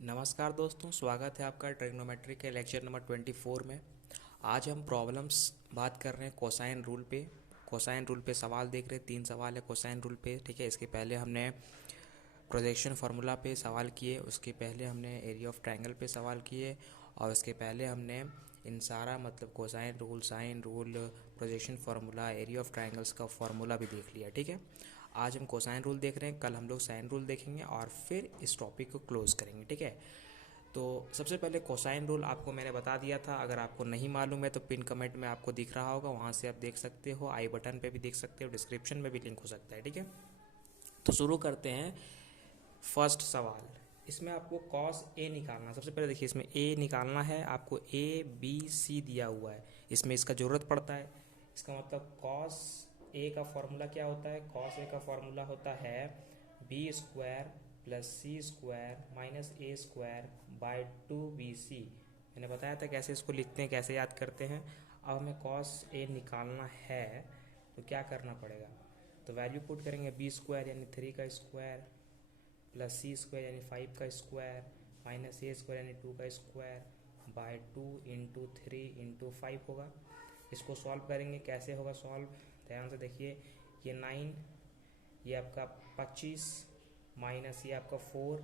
नमस्कार दोस्तों, स्वागत है आपका ट्रिग्नोमेट्री के लेक्चर नंबर 24 में। आज हम प्रॉब्लम्स बात कर रहे हैं कोसाइन रूल पे। कोसाइन रूल पे सवाल देख रहे हैं, 3 सवाल है कोसाइन रूल पे। ठीक है, इसके पहले हमने प्रोजेक्शन फार्मूला पे सवाल किए, उसके पहले हमने एरिया ऑफ ट्रायंगल पे सवाल किए, और उसके पहले हमने इन सारा मतलब cosine rule, sine rule, projection formula, area of triangles का फार्मूला भी देख लिया। ठीक है, आज हम कोसाइन रूल देख रहे हैं, कल हम लोग साइन रूल देखेंगे और फिर इस टॉपिक को क्लोज करेंगे। ठीक है, तो सबसे पहले कोसाइन रूल आपको मैंने बता दिया था। अगर आपको नहीं मालूम है तो पिन कमेंट में आपको दिख रहा होगा, वहाँ से आप देख सकते हो। आई बटन पे भी देख सकते हो, डिस्क्रिप्शन में भी लिंक हो सकता है। ठीक है, तो शुरू करते हैं। फर्स्ट सवाल, इसमें आपको कॉस ए निकालना। सबसे पहले देखिए, इसमें ए निकालना है आपको। ए बी सी दिया हुआ है, इसमें इसका ज़रूरत पड़ता है। इसका मतलब कॉस ए का फॉर्मूला क्या होता है? कॉस ए का फॉर्मूला होता है B square plus C square minus A square by 2bc। मैंने बताया था कैसे इसको लिखते हैं, कैसे याद करते हैं। अब हमें कॉस ए निकालना है तो क्या करना पड़ेगा? तो वैल्यू पुट करेंगे, बी स्क्वायर यानी 3 का स्क्वायर प्लस सी स्क्वायर यानी 5 का स्क्वायर माइनस ए स्क्वायर यानी 2 का स्क्वायर बाय 2 इंटू 3 इंटू 5 होगा। इसको सॉल्व करेंगे, कैसे होगा सॉल्व? ध्यान से देखिए, ये 9, ये आपका 25 माइनस ये आपका 4,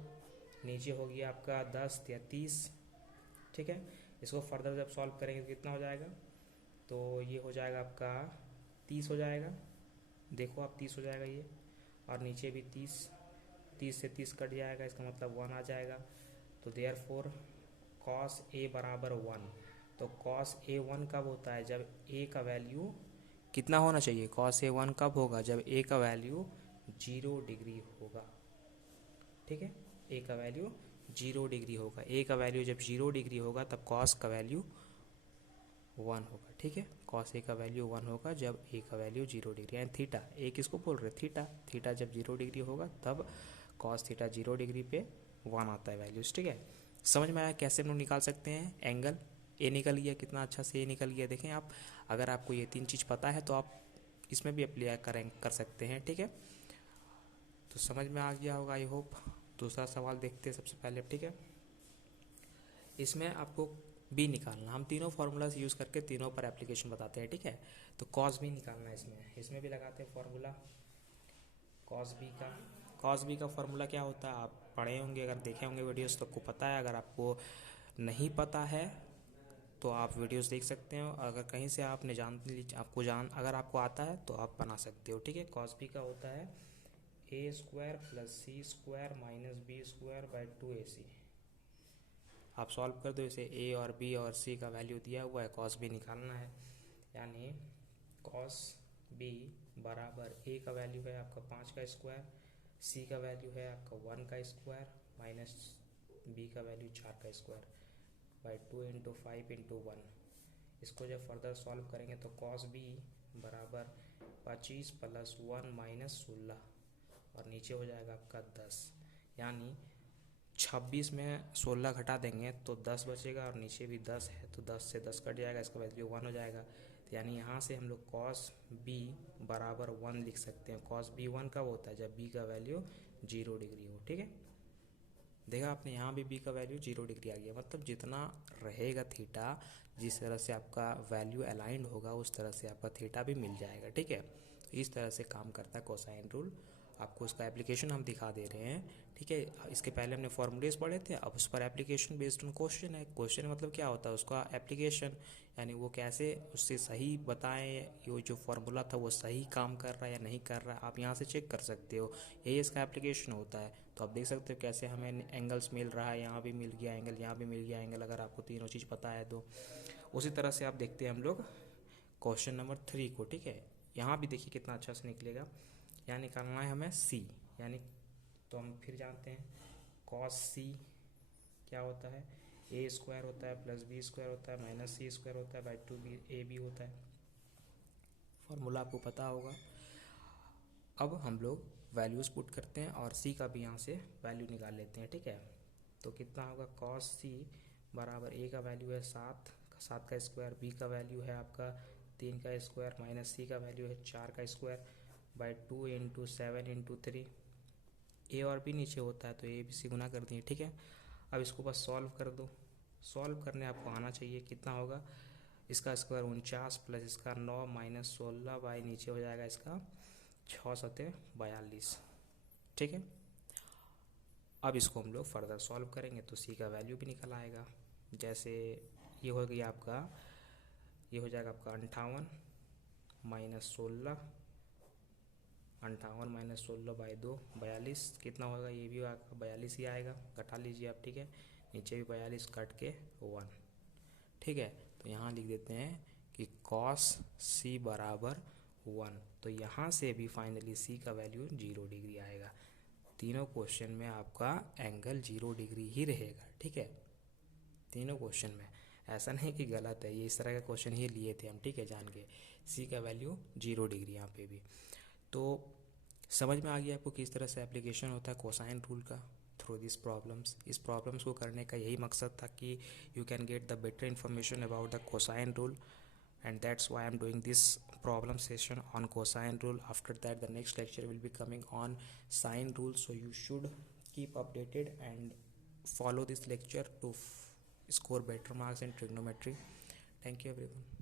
नीचे हो गया आपका 10 या 30। ठीक है, इसको फर्दर जब सॉल्व करेंगे तो कितना हो जाएगा? तो ये हो जाएगा आपका 30 हो जाएगा। देखो आप 30 हो जाएगा ये, और नीचे भी 30, 30 से 30 कट जाएगा, इसका मतलब 1 आ जाएगा। तो देयर फोर कॉस ए बराबर 1। तो कॉस ए 1 कब होता है? जब ए का वैल्यू कितना होना चाहिए? कॉस ए 1 कब होगा? जब ए का वैल्यू 0 डिग्री होगा। ठीक है, ए का वैल्यू 0 डिग्री होगा। ए का वैल्यू जब 0 डिग्री होगा तब कॉस का वैल्यू 1 होगा। ठीक है, कॉस ए का वैल्यू 1 होगा जब ए का वैल्यू 0 डिग्री, यानी थीटा। ए किसको बोल रहे? थीटा। थीटा जब 0 डिग्री होगा तब कॉस थीटा 0 डिग्री पे 1 आता है वैल्यूज। ठीक है, समझ में आया कैसे हम लोग निकाल सकते हैं एंगल? ए निकल गया, कितना अच्छा से ए निकल गया। देखें आप, अगर आपको ये 3 चीज़ पता है तो आप इसमें भी अप्लाई कर सकते हैं। ठीक है, तो समझ में आ गया होगा आई होप। दूसरा सवाल देखते हैं सबसे पहले। ठीक है, इसमें आपको बी निकालना। हम तीनों फार्मूलाज यूज़ करके तीनों पर एप्लीकेशन बताते हैं। ठीक है, तो कॉस बी निकालना है। इसमें भी लगाते हैं फार्मूला कॉस बी का। कॉस बी का फार्मूला क्या होता है? आप पढ़े होंगे, अगर देखे होंगे वीडियोस तो आपको पता है। अगर आपको नहीं पता है तो आप वीडियोस देख सकते हो। अगर कहीं से आपने अगर आपको आता है तो आप बना सकते हो। ठीक है, कॉस बी का होता है a square plus C square minus b square by 2ac। आप सॉल्व कर दो इसे, ए और बी और सी का वैल्यू दिया हुआ है, कॉस बी निकालना है। यानी कॉस बी बराबर ए का वैल्यू है आपका 5 का स्क्वायर, सी का वैल्यू है आपका 1 का स्क्वायर माइनस बी का वैल्यू 4 का स्क्वायर बाई 2 इंटू 5 इंटू 1। इसको जब फर्दर सॉल्व करेंगे तो कॉस बी बराबर 25 प्लस 1 माइनस 16, और नीचे हो जाएगा आपका 10। यानी 26 में 16 घटा देंगे तो 10 बचेगा, और नीचे भी 10 है तो 10 से 10 कट जाएगा, इसका वैल्यू 1 हो जाएगा। तो यानी यहाँ से हम लोग कॉस बी बराबर 1 लिख सकते हैं। कॉस बी 1 कब होता है? जब बी का वैल्यू 0 डिग्री हो। ठीक है, देखा आपने, यहाँ भी बी का वैल्यू 0 डिग्री आ गया। मतलब जितना रहेगा थीटा, जिस तरह से आपका वैल्यू अलाइंड होगा उस तरह से आपका थीटा भी मिल जाएगा। ठीक है, इस तरह से काम करता है कोसाइन रूल। आपको उसका एप्लीकेशन हम दिखा दे रहे हैं। ठीक है, इसके पहले हमने फॉर्मूलेस पढ़े थे, अब उस पर एप्लीकेशन बेस्ड ऑन क्वेश्चन है। क्वेश्चन मतलब क्या होता है? उसका एप्लीकेशन, यानी वो कैसे उससे सही बताएं, ये जो फार्मूला था वो सही काम कर रहा है या नहीं कर रहा है, आप यहाँ से चेक कर सकते हो। यही इसका एप्लीकेशन होता है। तो आप देख सकते हो कैसे हमें एंगल्स मिल रहा है, यहाँ भी मिल गया एंगल, यहाँ भी मिल गया एंगल, अगर आपको तीनों चीज़ पता है तो। उसी तरह से आप देखते हैं हम लोग क्वेश्चन नंबर 3 को। ठीक है, यहाँ भी देखिए कितना अच्छा से निकलेगा। यहाँ निकालना है हमें सी, यानी तो हम फिर जानते हैं कॉस सी क्या होता है? ए स्क्वायर होता है प्लस बी स्क्वायर होता है माइनस सी स्क्वायर होता है बाई 2 ए बी होता है। फॉर्मूला आपको पता होगा। अब हम लोग वैल्यूज़ पुट करते हैं और सी का भी यहाँ से वैल्यू निकाल लेते हैं। ठीक है, तो कितना होगा? कॉस सी बराबर ए का वैल्यू है 7, 7 का स्क्वायर, बी का वैल्यू है आपका 3 का स्क्वायर माइनस सी का वैल्यू है 4 का स्क्वायर बाई 2 इंटू 7 इंटू 3। ए और बी नीचे होता है तो ए बी सी गुना कर दिए। ठीक है, अब इसको बस सॉल्व कर दो। सॉल्व करने आपको आना चाहिए, कितना होगा, इसका स्क्वायर 49 प्लस इसका 9 माइनस 16 बाई नीचे हो जाएगा इसका 6 सते 42। ठीक है, अब इसको हम लोग फर्दर सॉल्व करेंगे तो सी का वैल्यू भी निकल आएगा। जैसे ये हो गया आपका, ये हो जाएगा आपका 58 माइनस 16, 58 माइनस 16 बाई 2 42, कितना होगा, ये भी आपका 42 ही आएगा, घटा लीजिए आप। ठीक है, नीचे भी 42 कट के 1। ठीक है, तो यहाँ लिख देते हैं कि cos c बराबर 1। तो यहाँ से भी फाइनली c का वैल्यू 0 डिग्री आएगा। तीनों क्वेश्चन में आपका एंगल 0 डिग्री ही रहेगा। ठीक है, तीनों क्वेश्चन में, ऐसा नहीं कि गलत है, ये इस तरह का क्वेश्चन ही लिए थे हम। ठीक है, जान के सी का वैल्यू 0 डिग्री यहाँ पे भी। तो समझ में आ गया आपको किस तरह से एप्लीकेशन होता है कोसाइन रूल का थ्रू दिस प्रॉब्लम्स। इस प्रॉब्लम्स को करने का यही मकसद था कि you can get the better information about the cosine rule, and that's why I'm doing this problem session on cosine rule. After that the next lecture will be coming on sine rule, so you should keep updated and follow this lecture to score better marks in trigonometry. Thank you everyone.